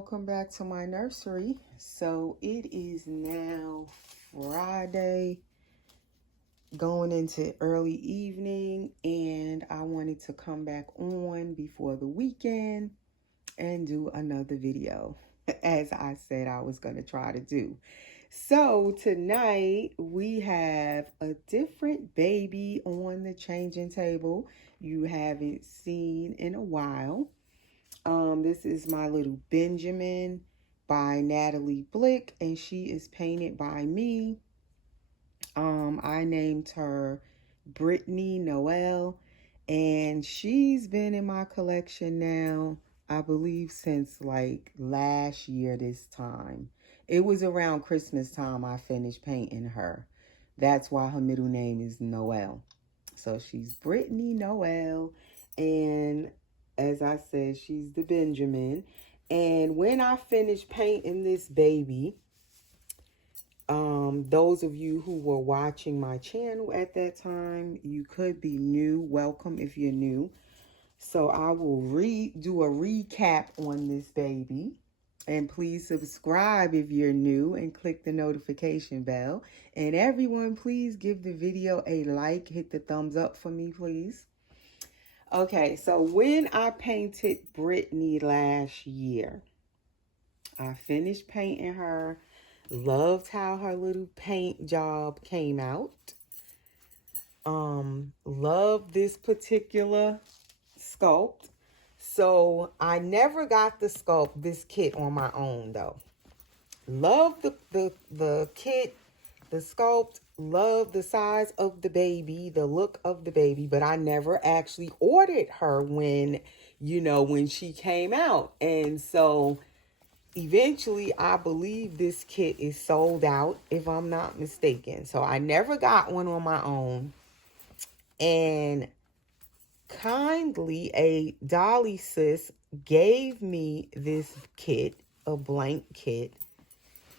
welcome back to my nursery. So it is now Friday, going into early evening, and I wanted to come back on before the weekend and do another video, as I said I was going to try to do. So tonight we have a different baby on the changing table you haven't seen in a while. This is my little Benjamin by Natali Blick, and she is painted by me. I named her Brittany Noel, and she's been in my collection now, I believe, since like last year this time. It was around Christmas time I finished painting her. That's why her middle name is Noel. So she's Brittany Noel, and as I said, she's the Benjamin. And when I finished painting this baby, those of you who were watching my channel at that time, you could be new. Welcome if you're new. So I will do a recap on this baby. And please subscribe if you're new and click the notification bell. And everyone, please give the video a like. Hit the thumbs up for me, please. Okay, so when I painted Brittany last year, I finished painting her. Loved how her little paint job came out. Loved this particular sculpt. So I never got this kit on my own though. Love the kit, the sculpt, love the size of the baby, the look of the baby, but I never actually ordered her when she came out. And so eventually I believe this kit is sold out, if I'm not mistaken. So I never got one on my own. And kindly, a Dolly sis gave me this kit, a blank kit,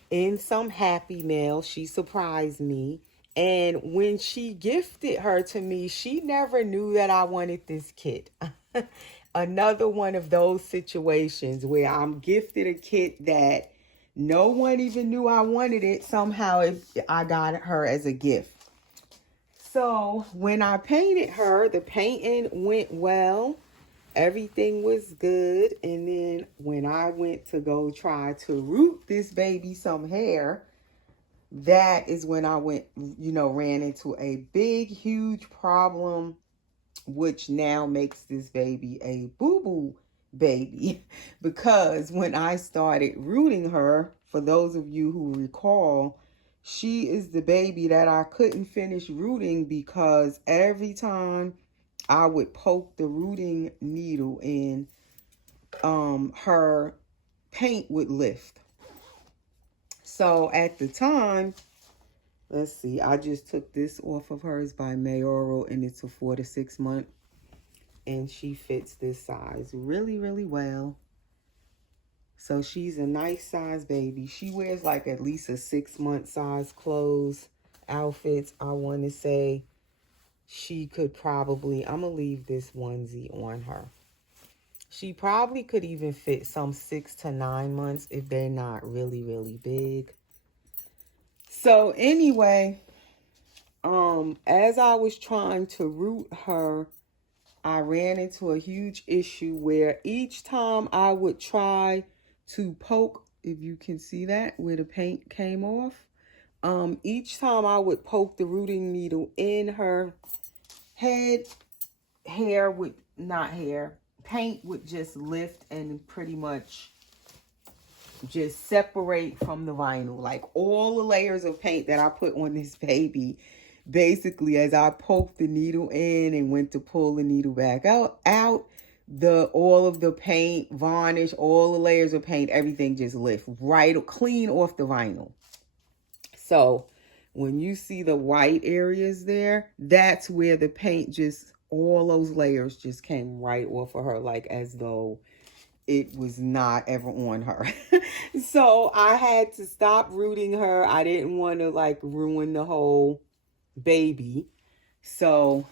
in some Happy Mail. She surprised me. And when she gifted her to me, she never knew that I wanted this kit. Another one of those situations where I'm gifted a kit that no one even knew I wanted it. Somehow I got her as a gift. So when I painted her, the painting went well. Everything was good. And then when I went to go try to root this baby some hair, that is when I ran into a big, huge problem, which now makes this baby a boo-boo baby. Because when I started rooting her, for those of you who recall, she is the baby that I couldn't finish rooting because every time I would poke the rooting needle in, her paint would lift. So at the time, let's see, I just took this off of hers by Mayoral, and it's a 4 to 6 month. And she fits this size really, really well. So she's a nice size baby. She wears like at least a 6-month size clothes, outfits. I want to say she could probably, I'm going to leave this onesie on her. She probably could even fit some 6 to 9 months if they're not really, really big. So anyway, as I was trying to root her, I ran into a huge issue where each time I would try to poke, if you can see that, where the paint came off, each time I would poke the rooting needle in her head, paint would just lift and pretty much just separate from the vinyl. Like all the layers of paint that I put on this baby, basically as I poked the needle in and went to pull the needle back out, all of the paint, varnish, all the layers of paint, everything just lift right clean off the vinyl. So when you see the white areas there, that's where the paint all those layers just came right off of her, like as though it was not ever on her. So I had to stop rooting her. I didn't want to like ruin the whole baby. So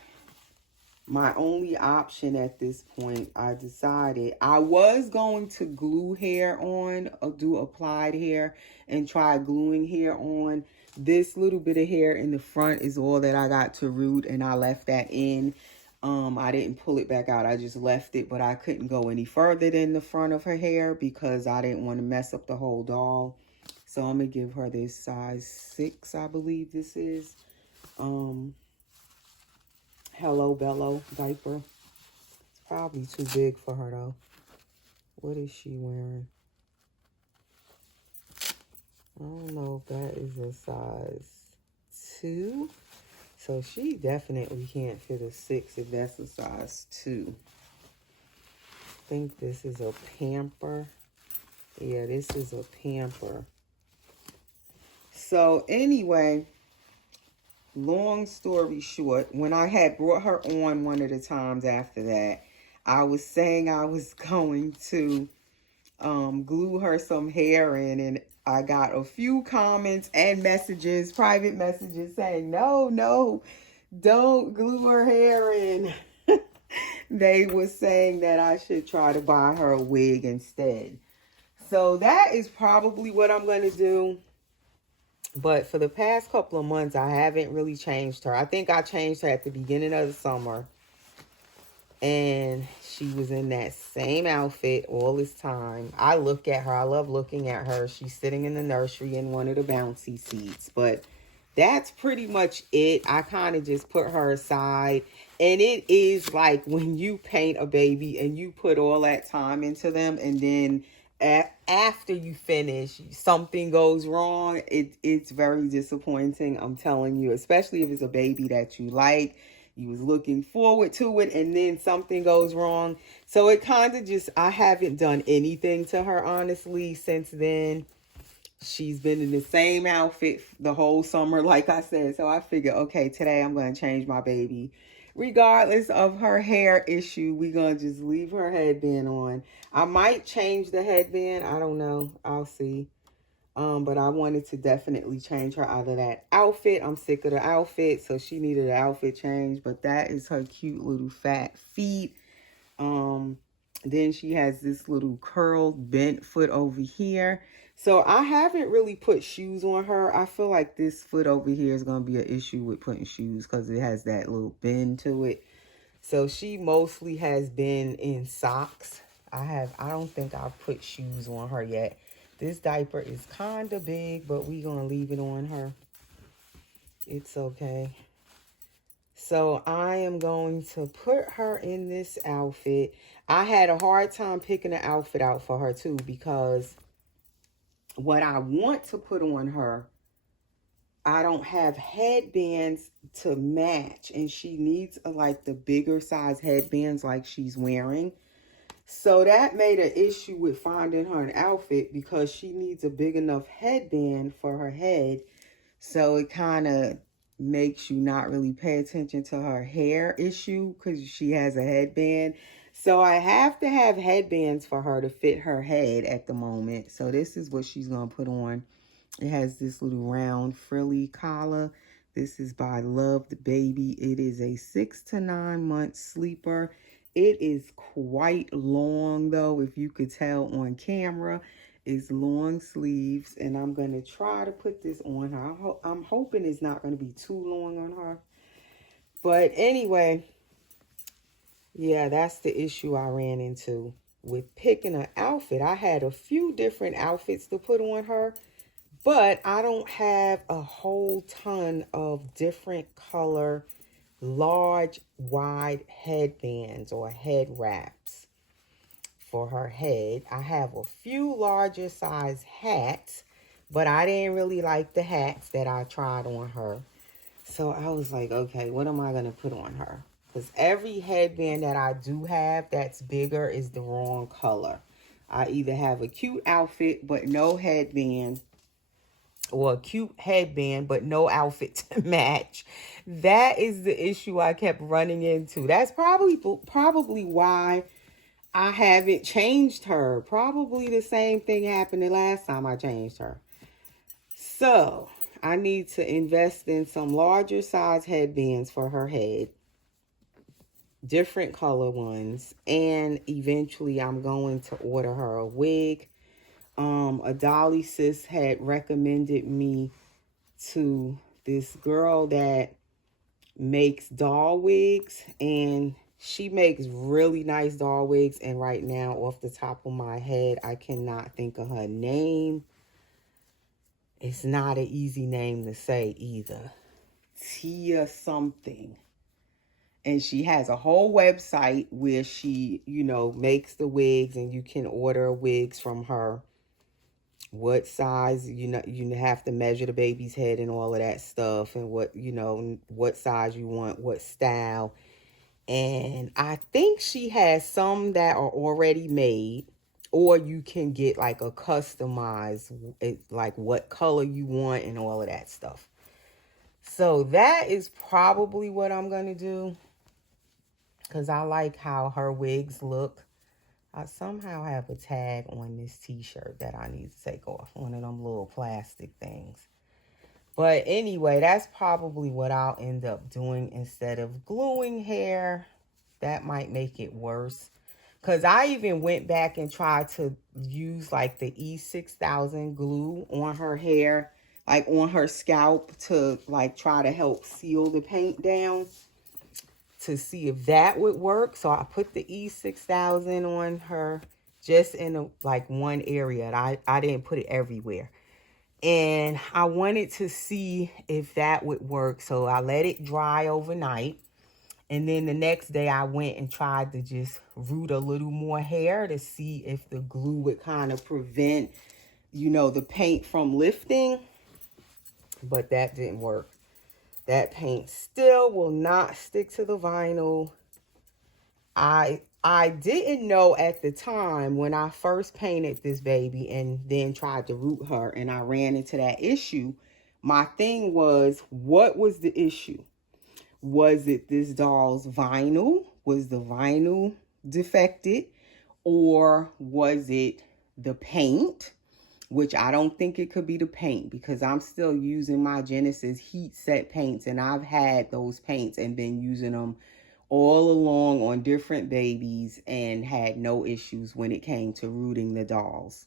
my only option at this point, I decided I was going to glue hair on, or do applied hair and try gluing hair on. This little bit of hair in the front is all that I got to root, and I left that in. I didn't pull it back out. I just left it, but I couldn't go any further than the front of her hair because I didn't want to mess up the whole doll. So I'm going to give her this size 6, I believe this is. Hello Bello diaper. It's probably too big for her though. What is she wearing? I don't know if that is a size 2. So she definitely can't fit a 6 if that's a size 2. I think this is a pamper. Yeah, this is a pamper. So anyway, long story short, when I had brought her on one of the times after that, I was saying I was going to glue her some hair in, and I got a few comments and messages, private messages saying, no, don't glue her hair in. They were saying that I should try to buy her a wig instead. So that is probably what I'm going to do. But for the past couple of months, I haven't really changed her. I think I changed her at the beginning of the summer. And she was in that same outfit all this time. I look at her. I love looking at her. She's sitting in the nursery in one of the bouncy seats. But that's pretty much it. I kind of just put her aside. And it is like when you paint a baby and you put all that time into them, and then after you finish, something goes wrong. It's very disappointing, I'm telling you, especially if it's a baby that you like. You was looking forward to it, and then something goes wrong. So it kind of just, I haven't done anything to her, honestly, since then. She's been in the same outfit the whole summer, like I said. So I figured, okay, today I'm going to change my baby. Regardless of her hair issue, we're going to just leave her headband on. I might change the headband. I don't know. I'll see. But I wanted to definitely change her out of that outfit. I'm sick of the outfit, so she needed an outfit change. But that is her cute little fat feet. Then she has this little curled bent foot over here. So I haven't really put shoes on her. I feel like this foot over here is going to be an issue with putting shoes because it has that little bend to it. So she mostly has been in socks. I don't think I've put shoes on her yet. This diaper is kind of big, but we're going to leave it on her. It's okay. So I am going to put her in this outfit. I had a hard time picking an outfit out for her too, because what I want to put on her, I don't have headbands to match, and she needs like the bigger size headbands like she's wearing. So that made an issue with finding her an outfit because she needs a big enough headband for her head. So it kind of makes you not really pay attention to her hair issue because she has a headband. So I have to have headbands for her to fit her head at the moment. So this is what she's going to put on. It has this little round frilly collar. This is by Loved Baby. It is a 6 to 9 month sleeper. It is quite long though, if you could tell on camera. It's long sleeves, and I'm going to try to put this on her. I'm hoping it's not going to be too long on her. But anyway, yeah, that's the issue I ran into with picking an outfit. I had a few different outfits to put on her, but I don't have a whole ton of different color, large, wide headbands or head wraps for her head. I have a few larger size hats, but I didn't really like the hats that I tried on her. So I was like, okay, what am I going to put on her? Because every headband that I do have that's bigger is the wrong color. I either have a cute outfit but no headband, or a cute headband but no outfit to match. That is the issue I kept running into. That's probably why I haven't changed her. Probably the same thing happened the last time I changed her. So I need to invest in some larger size headbands for her head. different color ones, and eventually I'm going to order her a wig. A Dolly sis had recommended me to this girl that makes doll wigs, and she makes really nice doll wigs. And right now, off the top of my head, I cannot think of her name. It's not an easy name to say either. Tia something. And she has a whole website where she, makes the wigs, and you can order wigs from her. What size, you have to measure the baby's head and all of that stuff, and what size you want, what style. And I think she has some that are already made, or you can get like a customized, like what color you want and all of that stuff. So that is probably what I'm going to do, because I like how her wigs look. I somehow have a tag on this t-shirt that I need to take off. One of them little plastic things. But anyway, that's probably what I'll end up doing instead of gluing hair. That might make it worse. Because I even went back and tried to use like the E6000 glue on her hair, like on her scalp, to like try to help seal the paint down, to see if that would work. So I put the E6000 on her just in like one area. And I didn't put it everywhere. And I wanted to see if that would work. So I let it dry overnight. And then the next day I went and tried to just root a little more hair to see if the glue would kind of prevent, the paint from lifting. But that didn't work. That paint still will not stick to the vinyl. I didn't know at the time when I first painted this baby and then tried to root her, and I ran into that issue. My thing was, what was the issue? Was it this doll's vinyl? Was the vinyl defected? Or was it the paint? Which I don't think it could be the paint, because I'm still using my Genesis heat set paints, and I've had those paints and been using them all along on different babies and had no issues when it came to rooting the dolls.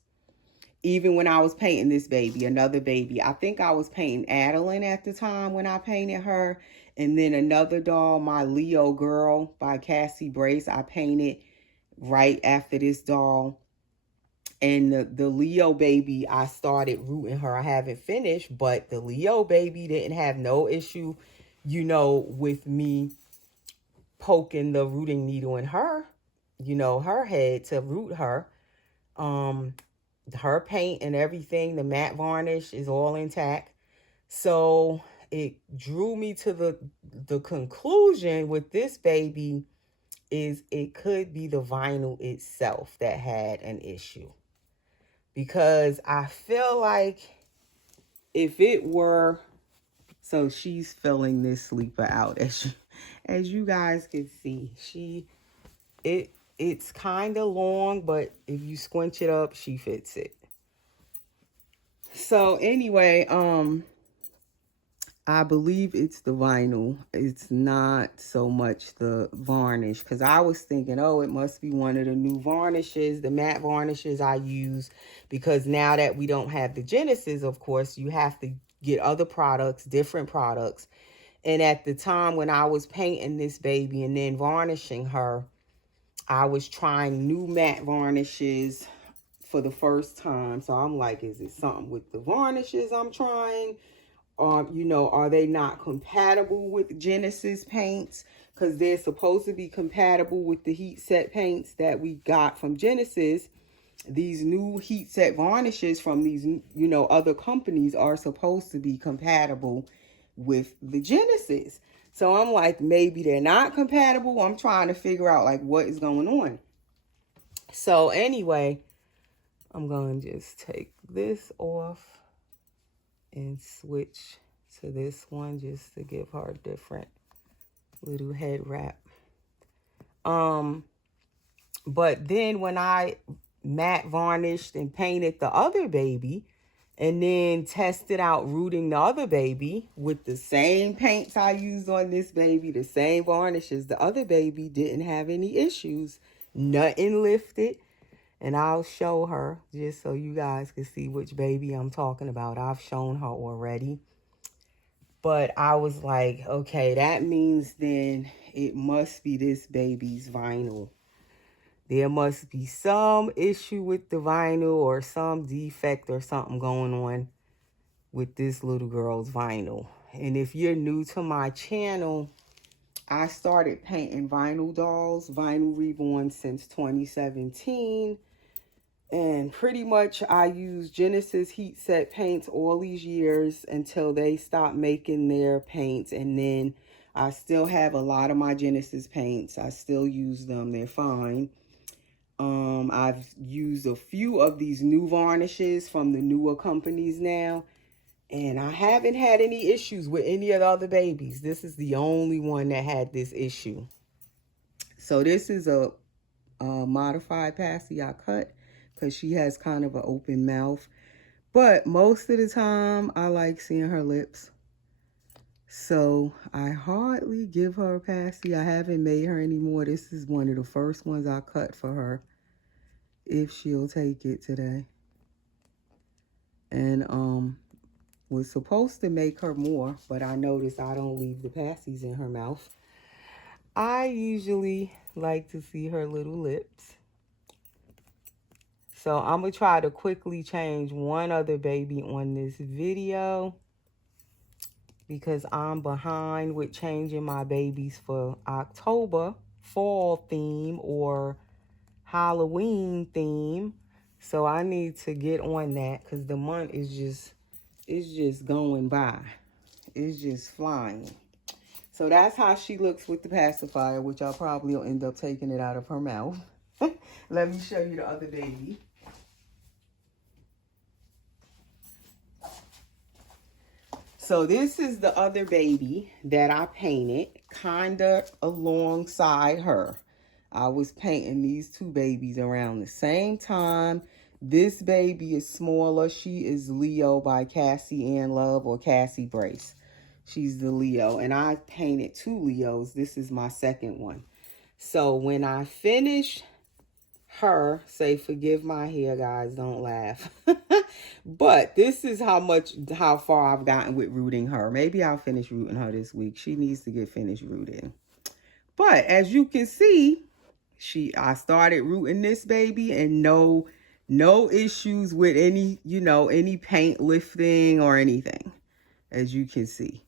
Even when I was painting this baby, another baby, I think I was painting Adeline at the time when I painted her. And then another doll, my Leo Girl by Cassie Brace, I painted right after this doll. And the Leo baby, I started rooting her. I haven't finished, but the Leo baby didn't have no issue, with me poking the rooting needle in her, her head to root her. Her paint and everything, the matte varnish is all intact. So it drew me to the conclusion with this baby is it could be the vinyl itself that had an issue. Because I feel like if it were, so she's filling this sleeper out, as you guys can see. It's kind of long, but if you squinch it up, she fits it. So anyway, I believe it's the vinyl. It's not so much the varnish, because I was thinking, oh, it must be one of the new varnishes, the matte varnishes I use, because now that we don't have the Genesis, of course, you have to get other products, different products. And at the time when I was painting this baby and then varnishing her, I was trying new matte varnishes for the first time. So I'm like, is it something with the varnishes I'm trying? Are they not compatible with Genesis paints? Because they're supposed to be compatible with the heat set paints that we got from Genesis. These new heat set varnishes from these, other companies are supposed to be compatible with the Genesis. So I'm like, maybe they're not compatible. I'm trying to figure out like what is going on. So anyway, I'm going to just take this off and switch to this one just to give her a different little head wrap. But then when I matte varnished and painted the other baby, And then tested out rooting the other baby with the same paints I used on this baby, the same varnishes. The other baby didn't have any issues. Nothing lifted. And I'll show her just so you guys can see which baby I'm talking about. I've shown her already. But I was like, okay, that means then it must be this baby's vinyl. There must be some issue with the vinyl or some defect or something going on with this little girl's vinyl. And if you're new to my channel, I started painting vinyl dolls, vinyl reborn since 2017. And pretty much I used Genesis heat set paints all these years until they stopped making their paints. And then I still have a lot of my Genesis paints. I still use them. They're fine. I've used a few of these new varnishes from the newer companies now. And I haven't had any issues with any of the other babies. This is the only one that had this issue. So this is a modified Passy I cut because she has kind of an open mouth. But most of the time, I like seeing her lips. So I hardly give her a Passy. I haven't made her anymore. This is one of the first ones I cut for her, if she'll take it today. And was supposed to make her more, but I noticed I don't leave the Passys in her mouth. I usually like to see her little lips. So I'm going to try to quickly change one other baby on this video because I'm behind with changing my babies for October fall theme or Halloween theme. So I need to get on that because the month is just going by. It's just flying. So that's how she looks with the pacifier, which I probably will end up taking it out of her mouth. Let me show you the other baby. So this is the other baby that I painted kind of alongside her. I was painting these two babies around the same time. This baby is smaller. She is Leo by Cassie Ann Love or Cassie Brace. She's the Leo. And I painted two Leos. This is my second one. So when I finish her, say forgive my hair, guys, don't laugh. But this is how far I've gotten with rooting her. Maybe I'll finish rooting her this week. She needs to get finished rooted. But as you can see, I started rooting this baby and no issues with any paint lifting or anything. As you can see,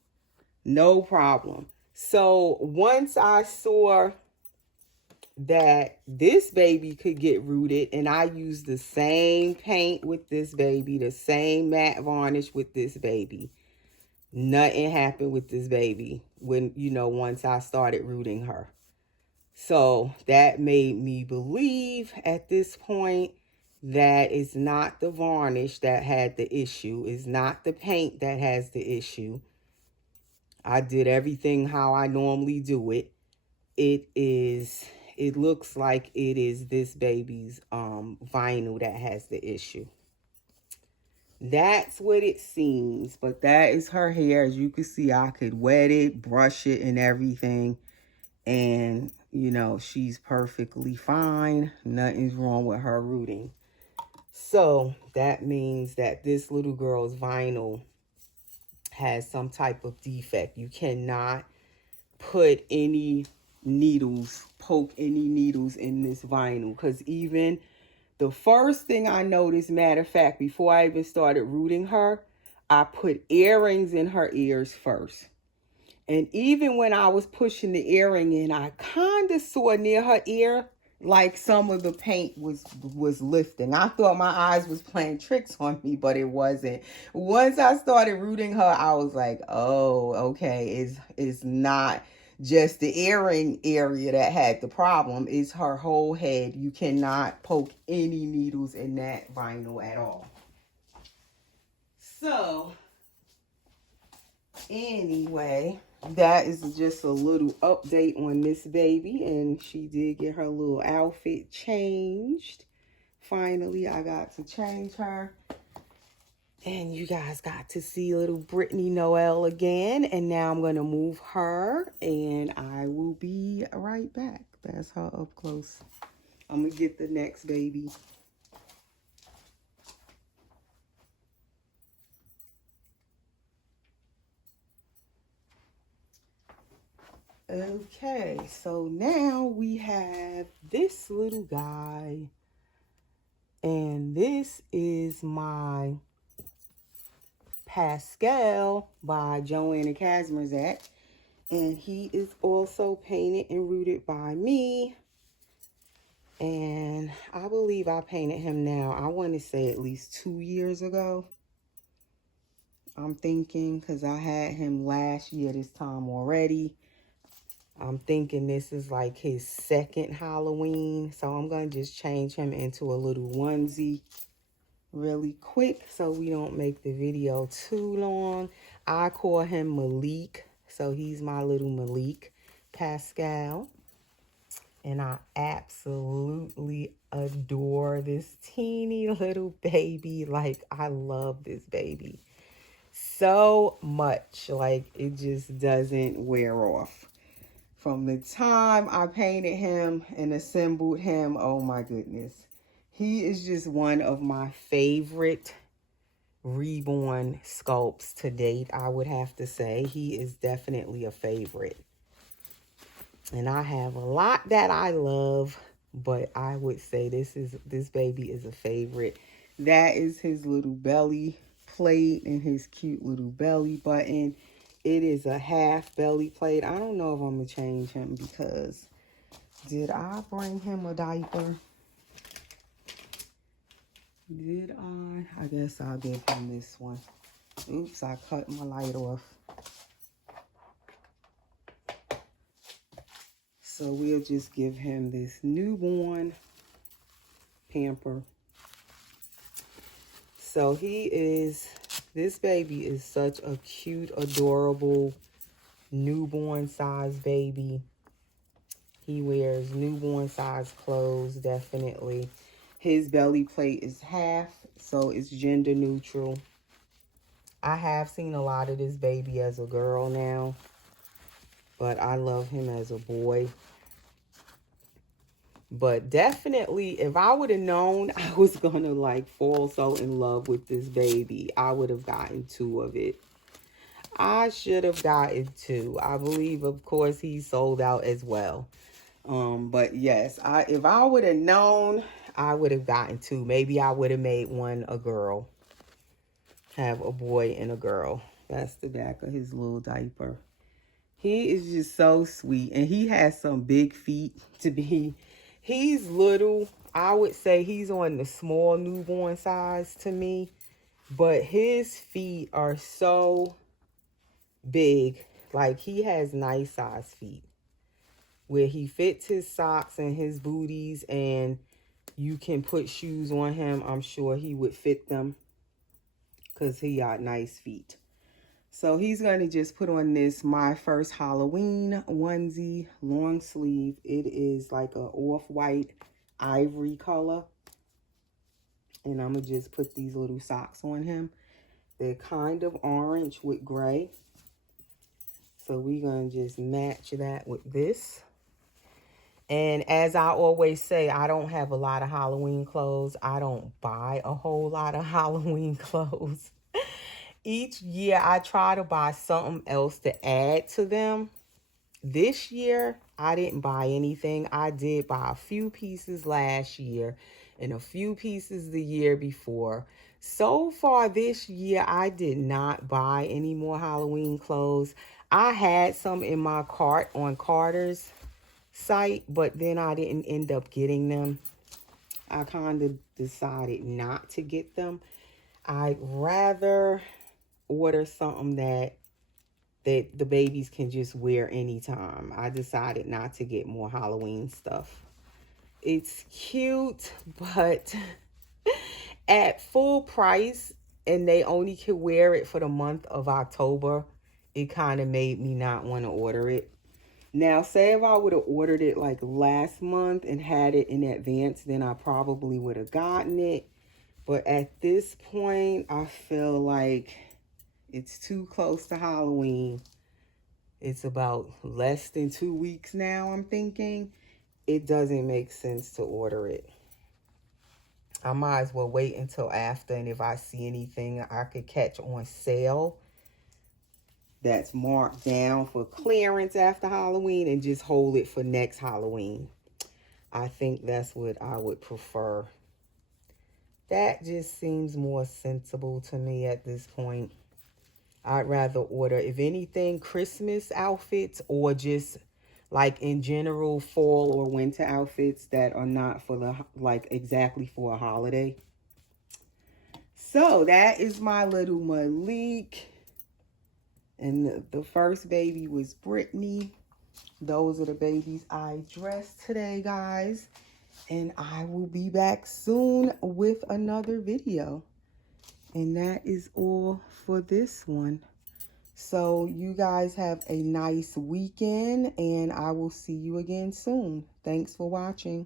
no problem. So once I saw that this baby could get rooted, and I used the same paint with this baby, the same matte varnish with this baby, nothing happened with this baby when, once I started rooting her. So that made me believe at this point that it's not the varnish that had the issue. It's not the paint that has the issue. I did everything how I normally do it. It looks like it is this baby's vinyl that has the issue. That's what it seems. But that is her hair. As you can see, I could wet it, brush it, and everything. And, she's perfectly fine. Nothing's wrong with her rooting. So that means that this little girl's vinyl has some type of defect. You cannot put any needles, poke any needles in this vinyl. Because even the first thing I noticed, matter of fact, before I even started rooting her, I put earrings in her ears first. And even when I was pushing the earring in, I kind of saw near her ear like some of the paint was lifting. I thought my eyes was playing tricks on me, but it wasn't. Once I started rooting her, I was like, oh, okay, it's not just the earring area that had the problem. It's her whole head. You cannot poke any needles in that vinyl at all. So, anyway, that is just a little update on this baby. And she did get her little outfit changed. Finally, I got to change her. And you guys got to see little Brittany Noel again. And now I'm going to move her and I will be right back. That's her up close. I'm going to get the next baby. Okay, so now we have this little guy. And this is my Pascal by Joanna Kazmerzak. And he is also painted and rooted by me. And I believe I painted him now, I want to say at least 2 years ago. I'm thinking, because I had him last year this time already. I'm thinking this is like his second Halloween. So I'm going to just change him into a little onesie really quick so we don't make the video too long. I call him Malik. So he's my little Malik Pascal. And I absolutely adore this teeny little baby. Like, I love this baby so much. Like, it just doesn't wear off. From the time I painted him and assembled him, oh my goodness. He is just one of my favorite reborn sculpts to date, I would have to say. He is definitely a favorite. And I have a lot that I love, but I would say this baby is a favorite. That is his little belly plate and his cute little belly button. It is a half belly plate. I don't know if I'm going to change him because did I bring him a diaper? Did I? I guess I'll give him this one. Oops, I cut my light off. So we'll just give him this newborn pamper. So this baby is such a cute, adorable newborn size baby. He wears newborn size clothes, definitely. His belly plate is half, so it's gender neutral. I have seen a lot of this baby as a girl now, but I love him as a boy. But definitely, if I would have known I was going to like fall so in love with this baby, I would have gotten 2 of it. I should have gotten 2. I believe, of course, he sold out as well. But yes, if I would have known, I would have gotten 2. Maybe I would have made one a girl. Have a boy and a girl. That's the back of his little diaper. He is just so sweet. And he has some big feet to be. He's little. I would say he's on the small newborn size to me. But his feet are so big. Like, he has nice size feet. Where he fits his socks and his booties. And you can put shoes on him. I'm sure he would fit them. Because he got nice feet. So he's going to just put on this My First Halloween onesie, long sleeve. It is like a off-white ivory color. And I'm going to just put these little socks on him. They're kind of orange with gray. So we're going to just match that with this. And as I always say, I don't have a lot of Halloween clothes. I don't buy a whole lot of Halloween clothes. Each year, I try to buy something else to add to them. This year, I didn't buy anything. I did buy a few pieces last year and a few pieces the year before. So far this year, I did not buy any more Halloween clothes. I had some in my cart on Carter's site, but then I didn't end up getting them. I kind of decided not to get them. I'd rather order something that the babies can just wear anytime. I decided not to get more Halloween stuff. It's cute, but at full price, and they only can wear it for the month of October, it kind of made me not want to order it. Now, say if I would have ordered it like last month and had it in advance, then I probably would have gotten it. But at this point, I feel like it's too close to Halloween. It's about less than 2 weeks now, I'm thinking. It doesn't make sense to order it. I might as well wait until after, and if I see anything I could catch on sale that's marked down for clearance after Halloween, and just hold it for next Halloween. I think that's what I would prefer. That just seems more sensible to me at this point. I'd rather order, if anything, Christmas outfits, or just like in general fall or winter outfits that are not for the, like, exactly for a holiday. So that is my little Malik. And the first baby was Brittany. Those are the babies I dressed today, guys. And I will be back soon with another video. And that is all for this one. So you guys have a nice weekend, and I will see you again soon. Thanks for watching.